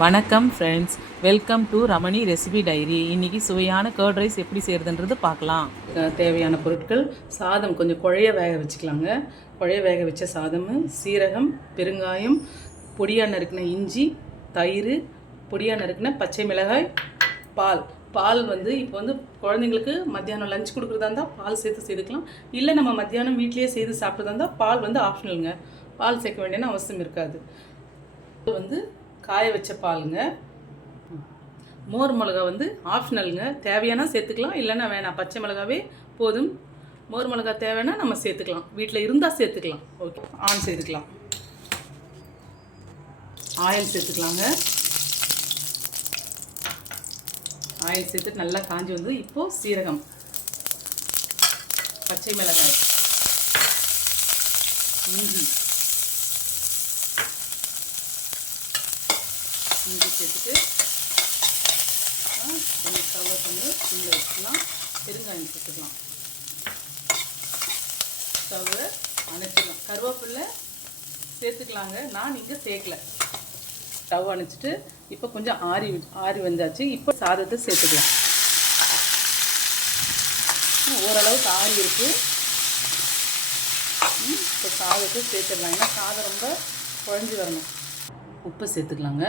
வணக்கம் friends, welcome to Ramani recipe diary. இன்றைக்கி சுவையான கர்ட் ரைஸ் எப்படி செய்கிறதுன்றது பார்க்கலாம். தேவையான பொருட்கள்: சாதம் கொஞ்சம் குழைய வேக வச்சுக்கலாங்க. குழைய வேக வச்ச சாதம், சீரகம், பெருங்காயம், பொடியாக நறுக்கின இஞ்சி, தயிர், பொடியாக நறுக்கின பச்சை மிளகாய், பால். பால் இப்போ குழந்தைங்களுக்கு மத்தியானம் லஞ்ச் கொடுக்குறதா இருந்தால் பால் சேர்த்து செய்துக்கலாம். இல்லை நம்ம மத்தியானம் வீட்லேயே செய்து சாப்பிட்றதா இருந்தால் பால் ஆப்ஷனலுங்க. பால் சேர்க்க வேண்டியன்னு அவசியம் இருக்காது. காய வச்ச பாலுங்க. மோர் மிளகா ஆப்ஷனலுங்க. தேவையானா சேர்த்துக்கலாம், இல்லைன்னா வேணாம். பச்சை மிளகாவே போதும். மோர் மிளகா தேவைன்னா நம்ம சேர்த்துக்கலாம், வீட்டில் இருந்தால் சேர்த்துக்கலாம். ஓகே, ஆன் செய்துக்கலாம். ஆயில் சேர்த்துக்கலாங்க. ஆயில் சேர்த்துட்டு நல்லா காஞ்சி இப்போது சீரகம், பச்சை மிளகாய், இஞ்சி சேர்த்துட்டு கொஞ்சம் ஸ்டவ்வை ஃபுல்லில் வச்சுக்கலாம். பெருங்காயம் சேர்த்துக்கலாம். ஸ்டவ்வை அணைச்சிக்கலாம். கருவேப்பிலை சேர்த்துக்கலாங்க, நான் இங்கே சேர்க்கலை. ஸ்டவ் அணைச்சிட்டு இப்போ கொஞ்சம் ஆறி வந்தாச்சு. இப்போ சாதத்தை சேர்த்துக்கலாம். ஓரளவுக்கு ஆறி இருக்குது. இப்போ சாதத்தை சேர்த்துடலாம், ஏன்னா சாதம் ரொம்ப குழஞ்சி வரணும். உப்பு சேர்த்துக்கலாங்க.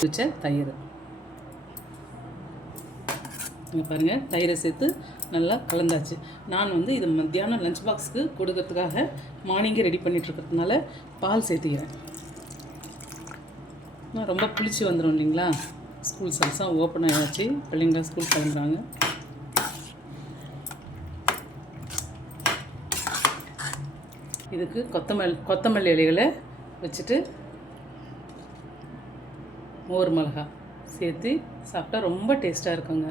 வச்ச தயிர் பாருங்கள், தயிரை சேர்த்து நல்லா கலந்தாச்சு. நான் இது மத்தியானம் லஞ்ச் பாக்ஸுக்கு கொடுக்கறதுக்காக மார்னிங்கே ரெடி பண்ணிகிட்ருக்கிறதுனால பால் சேர்த்துக்கிறேன். ரொம்ப புளிச்சு வந்துடும் இல்லைங்களா. ஸ்கூல் சல்ஸாக ஓப்பன் ஆகிடுச்சு, பிள்ளைங்க ஸ்கூல் கிளம்புறாங்க. இதுக்கு கொத்தமல்லி இலைகளை வச்சுட்டு மோர் மிளகா சேர்த்து சாப்பிட்டா ரொம்ப டேஸ்ட்டாக இருக்குங்க.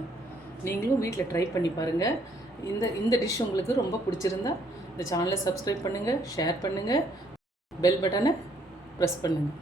நீங்களும் வீட்டில் ட்ரை பண்ணி பாருங்கள். இந்த டிஷ் உங்களுக்கு ரொம்ப பிடிச்சிருந்தா இந்த சேனலை சப்ஸ்கிரைப் பண்ணுங்கள், ஷேர் பண்ணுங்கள், பெல் பட்டனை ப்ரெஸ் பண்ணுங்கள்.